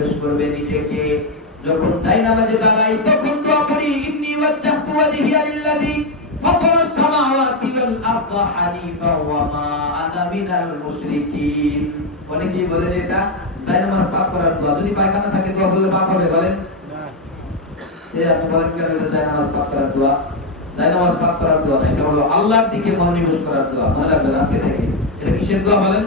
মনোনিবেশ করবে নিজেকে। যখন জায়নামাজে দাঁড়াই তখন দোয়া করি ইন্নী ওয়াজ্জাহতু ওয়াজহিয়া লিল্লাযী ফাতারাস সামাওয়াতি ওয়াল আরদা হানিফা ওয়া মা আনা মিনাল মুশরিকিন। অনেকেই বলেন এটা জায়নামাজ পাক করার দোয়া, যদি পায়খানা থাকে দোয়া বললে পাক হবে? বলেন না। আপনি বলেন কেন এটা জায়নামাজ পাক করার দোয়া? জায়নামাজ পাক করার দোয়া না, এটা হলো আল্লাহর দিকে মনোনিবেশ করার দোয়া। মনে রাখবেন আজকে থেকে। এটা কিসের দোয়া বলেন?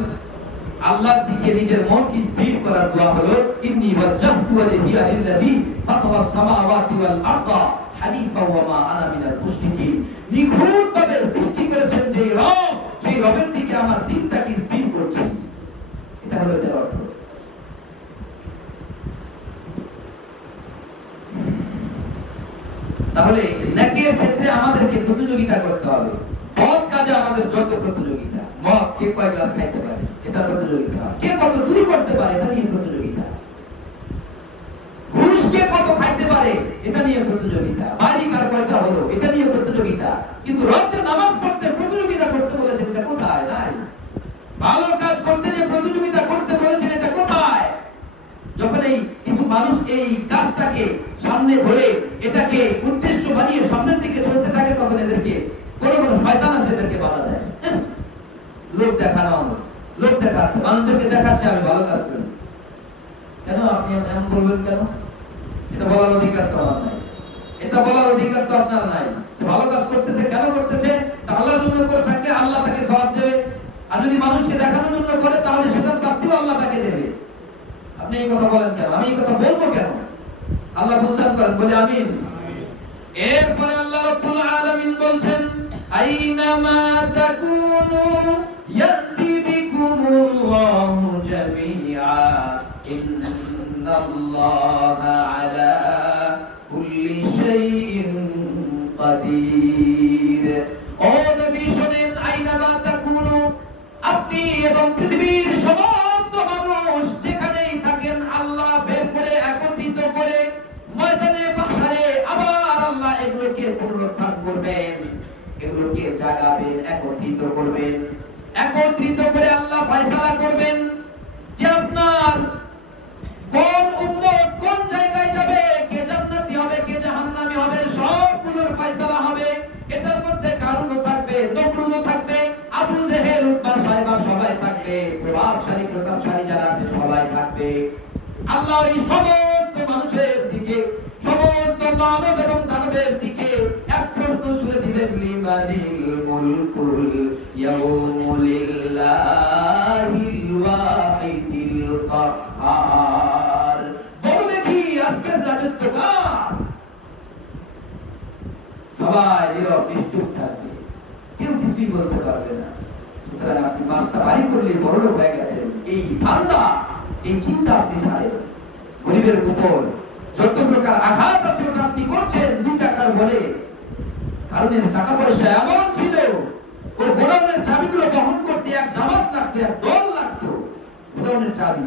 আল্লাহর দিকে নিজের মনকে স্থির করার দোয়া হলো ইন্নী ওয়াজ্জাহতু ওয়াজহিয়া লিল্লাযী ফাতারাস সামাওয়াতি ওয়াল আরদা হানিফা ওয়া মা আনা মিনাল মুশরিকিন। নিখুঁতভাবে সৃষ্টি করেছেন যে রব, সেই রবের দিকে আমার দিকটাকে স্থির করছি। এটা হলো এর অর্থ। তাহলে নেকের ক্ষেত্রে আমাদেরকে প্রতিযোগিতা করতে হবে। মদ কাজে আমাদের যত প্রতিযোগিতা, মদ কে কয় গ্লাস খাইতে পারে এটা প্রতিযোগিতা, কে কত চুরি করতে পারে এটা নিয়ে প্রতিযোগিতা, ঘুষ কে কত খাইতে পারে এটা নিয়ে প্রতিযোগিতা, বাড়ি কার কয়টা হলো এটা নিয়ে প্রতিযোগিতা। কিন্তু রোজে নামাজ পড়তে প্রতিযোগিতা করতে বলেছেন, এটা কোথায়? নাই। ভালো কাজ করতে যে প্রতিযোগিতা করতে বলেছেন, এটা কোথায়? যখন এই কিছু মানুষ এই কাজটাকে সামনে ধরে এটাকে উদ্দেশ্য বানিয়ে সামনের দিকে চলতে থাকে, তখন এদেরকে কোনো শয়তান আছে এদেরকে বাধা দেয়। লোক দেখানো, লোক দেখাচ্ছে, মানুষদেরকে দেখাচ্ছে আমি ভালো কাজ করি। কেন আপনি এমন বলবেন কেন? এটা বলার অধিকার তো আমার নাই, এটা বলার অধিকার তো আপনার নাই। ভালো কাজ করতেছে কেন করতেছে? আল্লাহর জন্য করে থাকলে আল্লাহ তাকে সওয়াব দেবে, আর যদি মানুষকে দেখানোর জন্য করে তাহলে সেটার প্রাপ্তিও আল্লাহ তাকে দেবে। আপনি এই কথা বলেন কেন? আমি এই কথা বলবো কেন? আল্লাহ বুঝদান করেন, বলে আমিন। এরপরে আল্লাহ রাব্বুল আলামিন বলছেন আইনামা তাকুনু ইয়াতি বিকুমুল্লাহু জামিআ ইন্নাল্লাহা আলা কুল্লি শাইইন কাদির। ও নবী শুনেন, আইনামা তাকুনু, আপনি এবং পৃথিবীর সমস্ত মানুষ যেখানেই থাকেন আল্লাহ বের করে একত্রিত করে ময়দানে মাহশারে আবার আল্লাহ এগুলোকে পুনরুত্থান করবেন, এগুলোকে জাগাবেন, একত্রিত করবেন। একত্রিত করে আল্লাহ ফয়সালা করবেন যে আপনার কোন উম্মত কোন জায়গায় যাবে, কে জান্নাতি হবে কে জাহান্নামী হবে, সবগুলোর ফয়সালা হবে। এটার মধ্যে কারুনও থাকবে, নমরুদও থাকবে, আবু জেহেল, উতবা, সাইবা সবাই থাকবে, প্রভাবশালী প্রতাপশালী যারা আছে সবাই থাকবে। আল্লাহ এই সমস্ত মানুষের দিকে, সমস্ত মানব এবং দানবের দিকে এক প্রশ্ন ছুড়ে দিবেন, লিমানিল মুলকুল ইয়াউমু লিল্লাহিল ওয়াহিদিল কাহ্হার। বলো দেখি আজকের রাজত্ব কার? সবাই নীরব নিশ্চুপ থাকবে, কেউ কিছুই বলতে পারবে না। সুতরাং আপনি 5টা বাড়ি করলে বড়লোক হয়ে গেছেন, এই ধান্দা, এই চিন্তা আপনি ছাড়েন। গরিবের উপর যত প্রকার আঘাত আছে ওটা আপনি করছেন 2 টাকার বলে। কারণ টাকা পয়সা এমন ছিল, ওর গোডাউনের চাবিগুলো বহন করতে এক জামাত লাগতো, এক দল লাগতো। গোডাউনের চাবি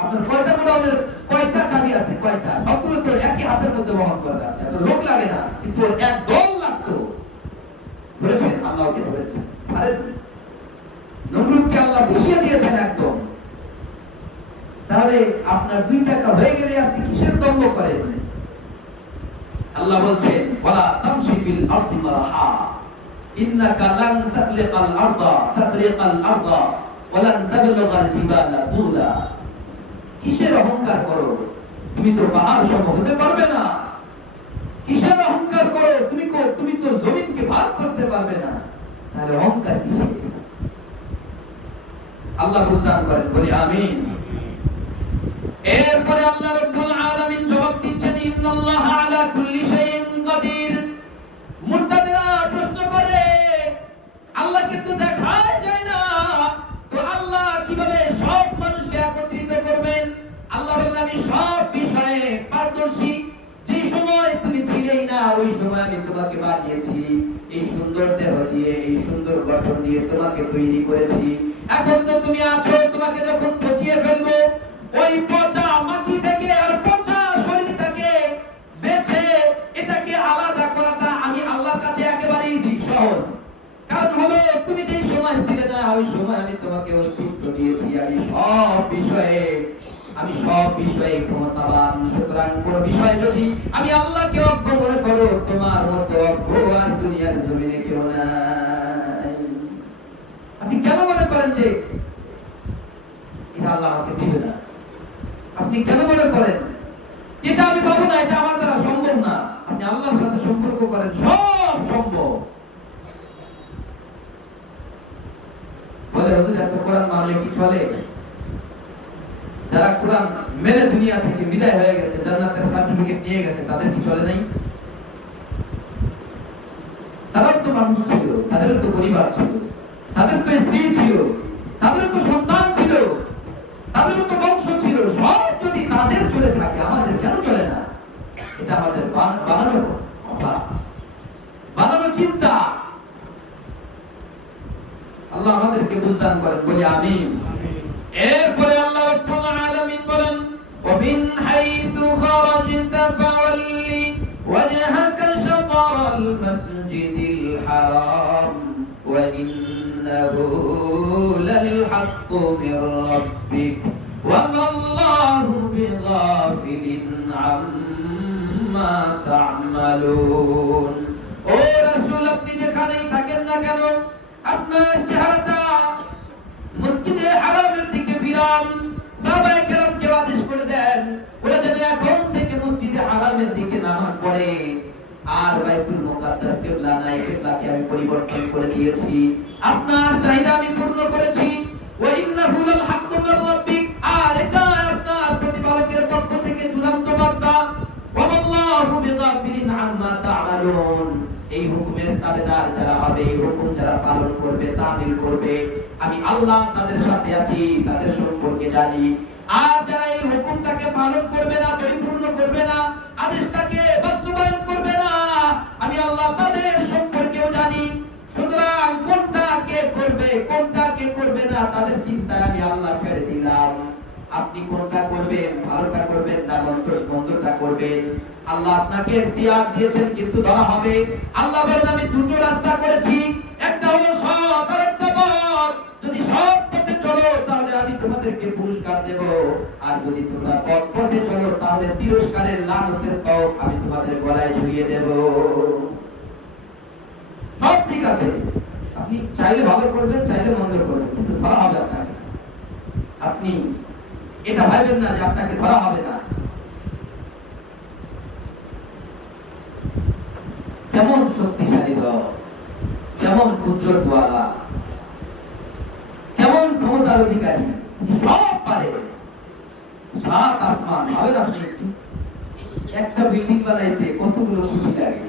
আপনার কয়টা গোডাউনের কয়টা চাবি আছে? কয়টা? সবগুলো তো একই হাতের মধ্যে বহন করা যায়, এত লোক লাগে না, কিন্তু এক দল লাগতো। ধরেছেন? আল্লাহকে ধরেছেন। আরে নমরুদকে আল্লাহ বসিয়ে দিয়েছেন একদম। তাহলে আপনার 2 টাকা হয়ে গেলে আপনি কিসের দম্ভ করেন? আল্লাহ বলছেন ওয়ালা তামশি ফিল আরদি মারহা ইন্নাকা লান তাখলিকাল আরদা তাখরিকাল আরদা ওয়া লান তাবলুগাল জিবালা তুলা। কিসের অহংকার করো? তুমি তো পাহাড় সম হতে পারবে না। কিসের অহংকার করো? তুমি তো জমিনকে ভাগ করতে পারবে না। তাহলে অহংকার কিসের? আল্লাহ বুঝদান করেন, বলি আমিন। এরপরে আল্লাহ রাব্বুল আলামিন জবাব দিচ্ছেন ইন্নাল্লাহা আলা কুল্লি শাইইন কাদির। মুরতাদিরা প্রশ্ন করে আল্লাহকে তো দেখাই যায় না, তো আল্লাহ কিভাবে সব মানুষকে একত্রিত করবেন? আল্লাহ বলেন আমি সব বিষয়ে পারদর্শী। যে সময় তুমি ছিলেই না ওই সময় আমি তোমাকে বানিয়েছি, এই সুন্দর দেহ দিয়ে, এই সুন্দর গঠন দিয়ে তোমাকে তৈরি করেছি। এখন তো তুমি আছো, তোমাকে যখন পচিয়ে ফেলবো, ওই পচা মাটি থেকে আর পচা শরীরটাকে বেছে এটাকে আলাদা করাটা আমি আল্লাহর কাছে একেবারে ইজি, সহজ। কারণ হলো তুমি যেই সময় ছিলে না ওই সময় আমি তোমাকে অস্তিত্ব দিয়েছি। আমি সব বিষয়ে আমি সব বিষয়ে ক্ষমতাবান। সুতরাং কোন বিষয় যদি আমি আল্লাহকে অজ্ঞ মনে করো, তোমার মতো অজ্ঞ আর দুনিয়ার জমিনে কেউ নাই। আপনি কেন মনে করেন যে এটা আল্লাহ আমাকে দিবে না? আপনি কেন মনে করেন এটা আমি পাবো না, এটা আমার দ্বারা সম্ভব না? আপনি আল্লাহর সাথে সম্পর্ক করেন, সব সম্ভব। বলে হুজুর এত কোরআন মানলে কি চলে? যারা কোরআন মেনে দুনিয়া থেকে বিদায় হয়ে গেছে, জান্নাতের সার্টিফিকেট নিয়ে গেছে, তাদের কি চলে নাই? তারাও তো মানুষ ছিল, তাদেরও তো পরিবার ছিল, তাদের তো স্ত্রী ছিল, তাদেরও তো সন্তান ছিল, তাদেরও তো বংশ ছিল। সব যদি তাদের চলে থাকে, আমাদের কেন চলে না? এটা আমাদের বানানো কথা, বানানো চিন্তা। আল্লাহ আমাদেরকে বুঝদান করেন, বলি আমিন। এরপরে আল্লাহ রাব্বুল আলামিন বলেন, ومن حيث خرجت فول وجهك شطر المسجد الحرام وإنه للحق من ربك وما الله بغافل عما تعملون। ও রাসূল, আপনি যেখানেই থাকেন না কেন, আপনার চেহারাটা মসজিদে হারামের দিকে ফিরান। সাহাবায়ে কেরামকে আদেশ করে দেন, ওরা যেন এখন থেকে মসজিদে হারামের দিকে নামাজ পড়ে। আর বাইতুল মুকাদ্দাস কিবলা নাই, কিবলাকে আমি পরিবর্তন করে দিয়েছি, আপনার চাহিদা আমি পূর্ণ করেছি। ওয়া ইন্নাহু লাল হাক্কু মির রাব্বিক, আর এটা আপনার প্রতিপালকের পক্ষ থেকে চূড়ান্ত বার্তা। ওয়া আল্লাহু বিগাফিলিন আম্মা তা'মালুন। এই হুকুমের তাবেদার যারা হবে, এই হুকুম যারা পালন করবে, তামিল করবে, আমি আল্লাহ তাদের সাথে আছি, তাদের সম্পর্কে জানি। আর যারা এই হুকুমটাকে পালন করবে না, পরিপূর্ণ করবে না, আদেশটাকে বাস্তবায়ন করবে না, আমি আল্লাহ তাদের সম্পর্কেও জানি। সুতরাং কোনটা কে করবে, কোনটা কে করবে না, তাদের চিন্তায় আমি আল্লাহ ছেড়ে দিলাম। আপনি কোনটা করবেন, ভালোটা করবেন না মন্দটা করবেন, আল্লাহ আপনাকে ইখতিয়ার দিয়েছেন, কিন্তু ধরা হবে। আল্লাহ বলেন, আমি দুটো রাস্তা করেছি, একটা হলো সৎ, আর একটা পথ। যদি সৎ পথে চলো তাহলে আমি তোমাদেরকে পুরস্কার দেব, আর যদি তোমরা পথ পথে চলো তাহলে তিরস্কারের লানতের কক আমি তোমাদের গলায় ঝুলিয়ে দেব। সব ঠিক আছে, আপনি চাইলে ভালো করবেন, চাইলে মন্দ করবেন, কিন্তু ধরা হবে আপনাকে। আপনি এটা ভাববেন না যে আপনাকে ধরা হবে না। কেমন শক্তিশালী রব, কেমন কুদরতওয়ালা, কেমন ক্ষমতার অধিকারী, সব পারে। সাত আসমান, ভাবেন আপনি একটা বিল্ডিং বানাইতে কতগুলো খুঁটি লাগে,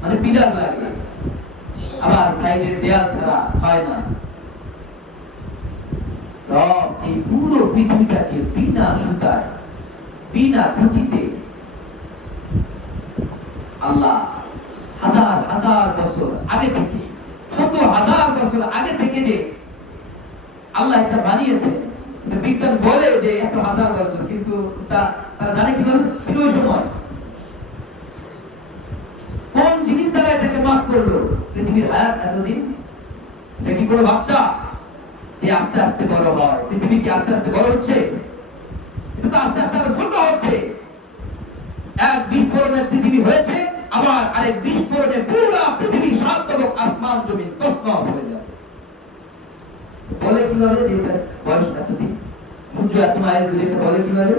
মানে পিলার লাগে, আবার সাইডের দেয়াল ছাড়া হয় না। রব এই পুরো পৃথিবীটাকে বিনা সুতায়, বিনা খুঁটিতে আল্লাহ হাজার হাজার বছর আগে থেকে, কত হাজার বছর আগে থেকে যে আল্লাহ এটা বানিয়েছে। বিজ্ঞান বলে যে এত হাজার বছর, কিন্তু তারা জানে কিভাবে ছিল ওই সময়, কোন জিনিস দ্বারা এটাকে মাপ করলো। পৃথিবীর হায়াত এতদিন, এটা কি কোনো বাচ্চা যে আস্তে আস্তে বড় হয়? পৃথিবী কি আস্তে আস্তে বড় হচ্ছে? এটা তো আস্তে আস্তে আরো ছোট হচ্ছে। এক বিস্ফোরণে পৃথিবী হয়েছে, আবার আরেক বিস্ফোরণে পুরো পৃথিবী সাতবক আসমান জমিন তছনছ হয়ে যাবে। বলে কিভাবে যে এটা বয়স এতদিন, সূর্য এত মাইল দূরে, এটা বলে কিভাবে?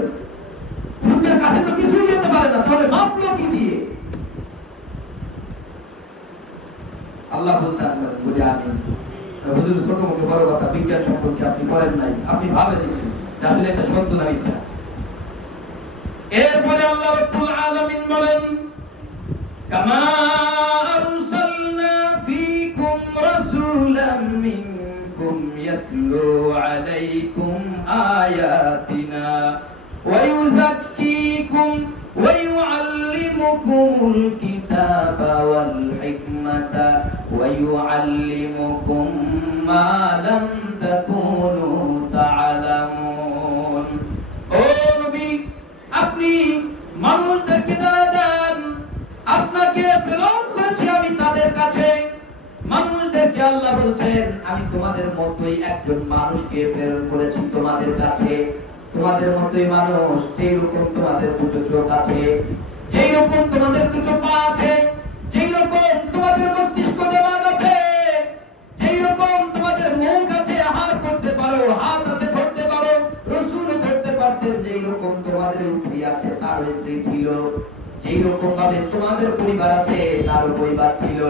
সূর্যের কাছে তো কিছুই যেতে পারে না, তাহলে মাপলো কি দিয়ে? আল্লাহ বুঝদান করেন, বলি আমিন। হুজুর ছোট মুখে বড় কথা, বিজ্ঞান সম্পর্কে আপনি বলেন নাই, আপনি ভাবেন আসলে এটা সত্য না মিথ্যা। এরপরে আল্লাহ রাব্বুল আলামিন বলেন, কামা আরসালনা ফীকুম রাসূলাম মিনকুম ইয়াতলু আলাইকুম আয়াতিনা ওয়া ইউযাক্কিকুম ওয়া ইউআল্লিমুকুমুল কিতাবা ওয়াল হিকমাতা ওয়া ইউআল্লিমুকুম মা লাম তাকুনু তা'লামুন। ও নবী, আপনি মানুষদেরকে জানা দেন, আপনাকে প্রেরণ করেছি আমি তাদের কাছে। মানুষদেরকে আল্লাহ বলছেন, আমি তোমাদের মতোই একজন মানুষকে প্রেরণ করেছি তোমাদের কাছে। তোমাদের মতোই মানুষ, যেই রকম তোমাদের দুটো চোখ আছে, যেই রকম তোমাদের দুটো পা আছে, যেই রকম তোমাদের মস্তিষ্ক দেমাগ আছে, যেই রকম তোমাদের মুখ আছে, আহার করতে পারো, হাত আছে ধরতে পারো, রাসূল ধরতে পারতেন, যেই রকম তোমাদের স্ত্রী আছে তার স্ত্রী ছিল, যেই রকম ভাবে তোমাদের পরিবার আছে তার পরিবার ছিল,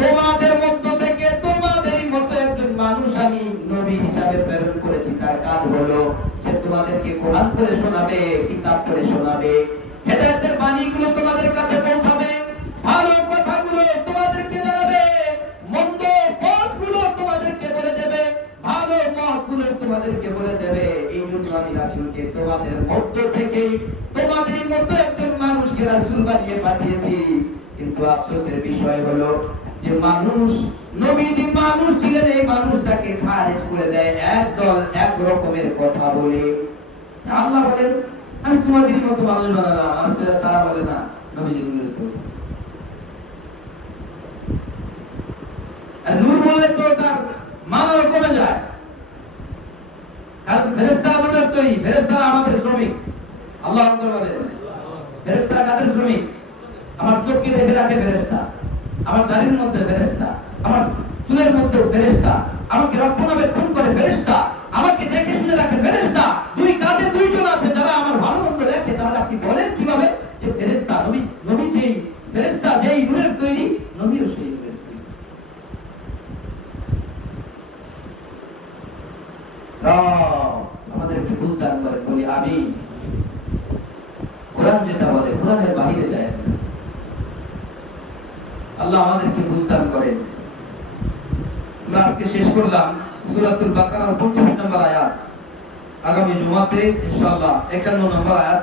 তোমাদের মধ্য থেকে তোমাদেরই মতো একজন মানুষ আমি নবী হিসাবে প্রেরণ করেছি। তার কাজ হলো সে তোমাদেরকে কোরআন পড়ে শোনাবে, কিতাব পড়ে শোনাবে, হেদায়েতের বাণীগুলো তোমাদের কাছে পৌঁছাবে, ভালো কথাগুলো তোমাদেরকে জানাবে, মন্দ পথগুলো তোমাদেরকে বলে দেবে, ভালো মতগুলো তোমাদেরকে বলে দেবে। এই জন্য আমি রাসূলকে তোমাদের মধ্য থেকেই তোমাদেরই মতো একজন মানুষকে রাসূল বানিয়ে পাঠিয়েছি। কিন্তু আফসোসের বিষয় হলো যে মানুষ, নবীজি মানুষ ছিলেন, এই মানুষটাকে খারিজ করে দেয় একদল এক রকমের কথা বলে। আল্লাহ বলেন আমি তোমাদেরই মতো মানুষ বানালাম, আর তারা বলে না নবীজি নূরের তৈরি। আর নূর বললে তো তার মানও কমে যায়, কারণ ফেরেশতারা নূরের তৈরি, ফেরেশতারা আমাদের শ্রমিক। আল্লাহ আকবার বলেন, ফেরেশতারা কাদের শ্রমিক? আমার চোখকে দেখে রাখে ফেরেশতা, আমার দাড়ির মধ্যে ফেরেশতা, আমার চুলের মধ্যে ফেরেশতা, আমাকে রক্ষণাবেক্ষণ করে ফেরেশতা, আমাকে দেখে শুনে রাখে ফেরেশতা। দুই কাঁধে দুইজন আছে যারা আমার ভালো মন্দ দেখে। তাহলে আপনি বলেন কিভাবে যে ফেরেশতা? নবী, নবী যেই ফেরেশতা, যেই নূরের তৈরি, নবীও সেই নূরের তৈরি। আমাদেরকে বুঝদান করে বলি আমি, কোরআন যেটা বলে কোরআনের বাহিরে যায় না। আল্লাহ আমাদেরকে বুঝদান করেন। আমরা আজকে শেষ করলাম সূরাতুল বাকারার 25 নম্বর আয়াত। আগামী জুমাতে ইনশাআল্লাহ 51 নম্বর আয়াত